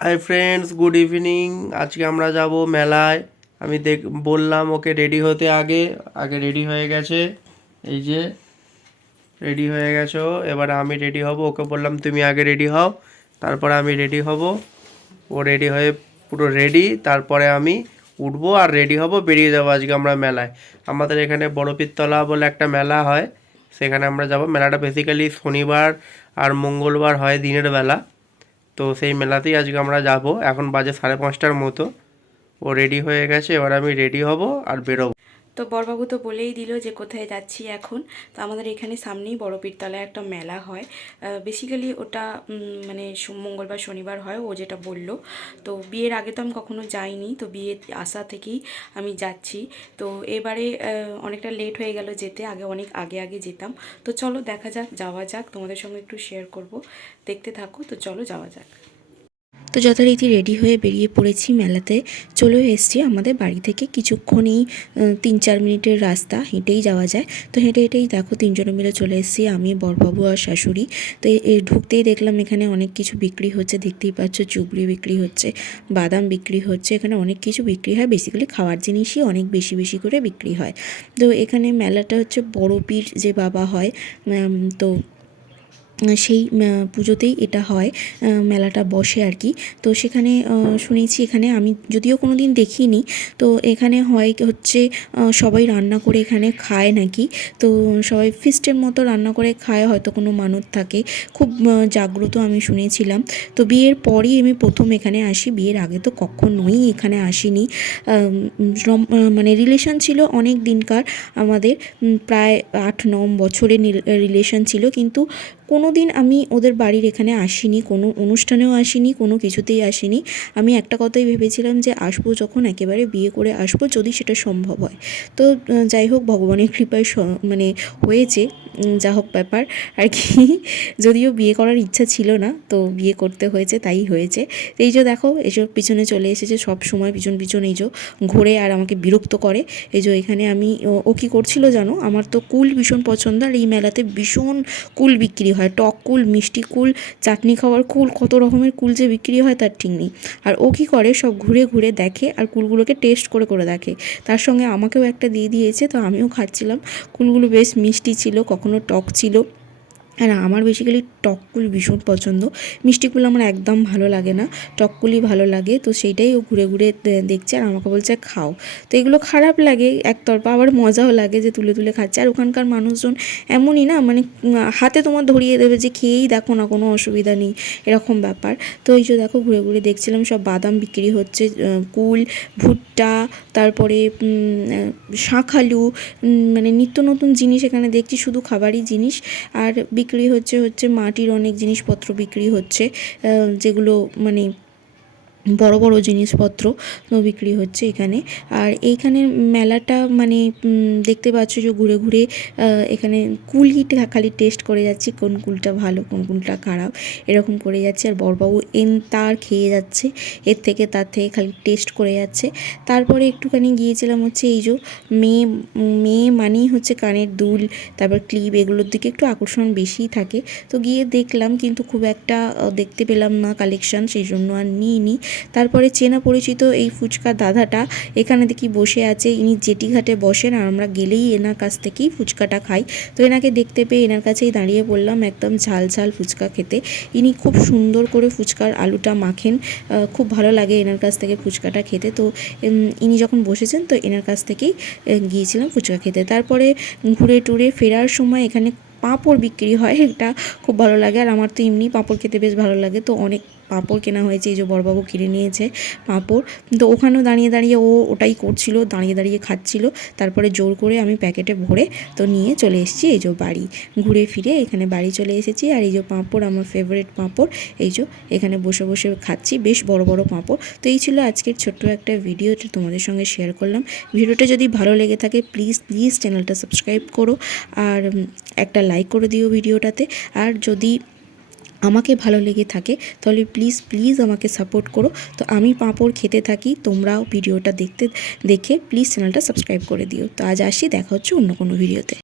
Hi friends good evening আজকে আমরা যাব মেলায়। আমি দেখ, বললাম ওকে রেডি হতে আগে। আগে রেডি হয়ে গেছে। এই যে রেডি হয়ে গেছো। এবার আমি রেডি হব। ওকে বললাম, তুমি আগে রেডি হও। তারপরে আমি রেডি হব। ও রেডি হয়ে পুরো রেডি তারপরে আমি উঠবো আর রেডি হব, বেরিয়ে যাব আজকে আমরা মেলায়। আমাদের এখানে বড়পীরতলা বলে একটা মেলা হয়। সেখানে আমরা যাব। মেলাটা বেসিক্যালি শনিবার আর মঙ্গলবার হয় দিনের বেলা। তো সেই মেলাতেই আজকে আমরা যাব। এখন বাজে সাড়ে পাঁচটার মতো। ও রেডি হয়ে গেছে, এবার আমি রেডি হব আর বেরোবো। তো বরবাবু তো বলেই দিল যে কোথায় যাচ্ছি এখন। তো আমাদের এখানে সামনেই বড় পীরতলায় একটা মেলা হয়। বেসিক্যালি ওটা মানে মঙ্গলবার, শনিবার হয়, ও যেটা বলল। তো বিয়ের আগে তো আমি কখনো যাইনি, তো বিয়ে আসা থেকেই আমি যাচ্ছি। তো এবারে অনেকটা লেট হয়ে গেল যেতে, আগে অনেক আগে আগে যেতাম। তো চলো দেখা যাক, যাওয়া যাক, তোমাদের সঙ্গে একটু শেয়ার করব। দেখতে থাকো, তো চলো যাওয়া যাক। তো যথারীতি রেডি হয়ে বেরিয়ে পড়েছি মেলাতে। চলেও এসছি আমাদের বাড়ি থেকে। কিছুক্ষণই তিন চার মিনিটের রাস্তা, হেঁটেই যাওয়া যায়। তো হেঁটে হেঁটেই দেখো তিনজনে মিলে চলে এসেছি, আমি, বরবাবু আর শাশুড়ি। তো ঢুকতেই দেখলাম এখানে অনেক কিছু বিক্রি হচ্ছে। দেখতেই পাচ্ছ চুবড়ি বিক্রি হচ্ছে, বাদাম বিক্রি হচ্ছে, এখানে অনেক কিছু বিক্রি হয়। বেসিক্যালি খাওয়ার জিনিসই অনেক বেশি বেশি করে বিক্রি হয়। তো এখানে মেলাটা হচ্ছে বড় পীর যে বাবা হয় তো সেই পুজোতেই এটা হয় মেলাটা বসে আর কি। তো সেখানে শুনেছি এখানে, আমি যদিও কোনো দিন দেখিনি, তো এখানে হয় হচ্ছে সবাই রান্না করে এখানে খায় নাকি? তো সবাই ফিস্টের মতো রান্না করে খায়, হয়তো কোনো মানত থাকে। খুব জাগ্রত আমি শুনেছিলাম। তো বিয়ের পরই আমি প্রথম এখানে আসি, বিয়ের আগে তো কখনোই এখানে আসিনি। মানে রিলেশন ছিল অনেক দিনকার আমাদের প্রায় আট ন বছরের রিলেশন ছিল। কিন্তু কোনো দিন আমি ওদের বাড়ির এখানে আসিনি, কোনো অনুষ্ঠানেও আসিনি, কোনো কিছুতেই আসিনি। আমি একটা কথাই ভেবেছিলাম যে আসব যখন, একেবারে বিয়ে করে আসব যদি সেটা সম্ভব হয়। তো যাই হোক, ভগবানের কৃপায় মানে হয়েছে যা হোক ব্যাপার। আর কি, যদিও বিয়ে করার ইচ্ছা ছিল না, তো বিয়ে করতে হয়েছে, তাই হয়েছে। এই যে দেখো এসব পিছনে চলে এসেছে, সব সময় পিছন পিছন এই যে ঘোরে আর আমাকে বিরক্ত করে। এই যে এখানে আমি ও- কী করছিল জানো? আমার তো কুল ভীষণ পছন্দ, আর এই মেলাতে ভীষণ কুল বিক্রি হয়। টক কুল, মিষ্টি কুল, চাটনি খাওয়ার কুল, কত রকমের কুল যে বিক্রি হয় তার ঠিক নেই। আর ও কী করে? সব ঘুরে ঘুরে দেখে আর কুলগুলোকে টেস্ট করে করে দেখে। তার সঙ্গে আমাকেও একটা দিয়ে দিয়েছে, তো আমিও খাচ্ছিলাম। কুলগুলো বেশ মিষ্টি ছিল, কখনো টক ছিল। আর আমার বেসিক্যালি টককুল ভীষণ পছন্দ। মিষ্টিকুল আমার একদম ভালো লাগে না। টককুলই ভালো লাগে, তো সেইটাই ও ঘুরে ঘুরে দেখছে আর আমাকে বলছে খাও। তো এগুলো খারাপ লাগে একতরফা, আবার মজাও লাগে যে তুলে তুলে খাচ্ছে। আর ওখানকার মানুষজন এমনই না মানে হাতে তোমার ধরিয়ে দেবে যে খেয়েই দেখো না, কোনো অসুবিধা নেই, এরকম ব্যাপার। তো এই যে দেখো ঘুরে ঘুরে দেখছিলাম সব বাদাম বিক্রি হচ্ছে কুল, ভুট্টা, তারপরে শাঁখালু মানে নিত্য নতুন জিনিস এখানে দেখছি, শুধু খাবারই জিনিস। আর বিক্রি হচ্ছে হচ্ছে মাটির অনেক জিনিসপত্র বিক্রি হচ্ছে যেগুলো মানে বড় বড় জিনিসপত্র বিক্রি হচ্ছে এখানে। আর এইখানে মেলাটা মানে দেখতে পাচ্ছ যে ঘুরে ঘুরে এখানে কুলই টা- খালি টেস্ট করে যাচ্ছি, কোন কুলটা ভালো, কোন কুলটা খারাপ, এরকম করে যাচ্ছে। আর বড়বাবু এন তার খেয়ে যাচ্ছে, এর থেকে তার থেকে খালি টেস্ট করে যাচ্ছে। তারপরে একটুখানি গিয়েছিলাম হচ্ছে এই যে মেয়ে মেয়ে মানেই হচ্ছে কানের দুল, তারপর ক্লিপ এগুলোর দিকে একটু আকর্ষণ বেশিই থাকে। তো গিয়ে দেখলাম, কিন্তু খুব একটা দেখতে পেলাম না কালেকশন সেই জন্য আর নিইনি। তারপরে চেনা পরিচিত এই ফুচকা দাদাটা এখানে দেখি বসে আছে। ইনি জেটি ঘাটে বসেন আর আমরা গেলেই এনার কাছ থেকেই ফুচকাটা খাই। তো এনাকে দেখতে পেয়ে এনার কাছেই দাঁড়িয়ে পড়লাম একদম ঝাল ঝাল ফুচকা খেতে। ইনি খুব সুন্দর করে ফুচকার আলুটা মাখেন। খুব ভালো লাগে এনার কাছ থেকে ফুচকাটা খেতে। তো ইনি যখন বসেছেন তো এনার কাছ থেকেই গিয়েছিলাম ফুচকা খেতে। তারপরে ঘুরে টুরে ফেরার সময় এখানে পাঁপড় বিক্রি হয়। এটা খুব ভালো লাগে আর আমার তো এমনি পাঁপড় খেতে বেশ ভালো লাগে। তো অনেক পাঁপড় কেনা হয়েছে, এই যে বড়বাবু কিনে নিয়েছে পাঁপড়। তো ওখানেও দাঁড়িয়ে দাঁড়িয়ে ও ওটাই করছিল, দাঁড়িয়ে দাঁড়িয়ে খাচ্ছিল। তারপরে জোর করে আমি প্যাকেটে ভরে তো নিয়ে চলে এসেছি এই যে বাড়ি। ঘুরে ফিরে এখানে বাড়ি চলে এসেছি আর এই যে পাঁপড়, আমার ফেভারিট পাঁপড়, এই যে এখানে বসে বসে খাচ্ছি বেশ বড় বড় পাঁপড়। তো এই ছিল আজকের ছোট্ট একটা ভিডিও এটা তোমাদের সঙ্গে শেয়ার করলাম। ভিডিওটা যদি ভালো লেগে থাকে প্লিজ প্লিজ চ্যানেলটা সাবস্ক্রাইব করো। আর একটা লাইক করে দিও ভিডিওটাতে আর যদি আমাকে ভালো লেগে থাকে, তাহলে প্লিজ প্লিজ আমাকে সাপোর্ট করো। তো আমি পাঁপড় খেতে থাকি, তোমরাও ভিডিওটা দেখতে, দেখে প্লিজ চ্যানেলটা সাবস্ক্রাইব করে দিও। তো আজ আসি, দেখা হচ্ছে অন্য কোনো ভিডিওতে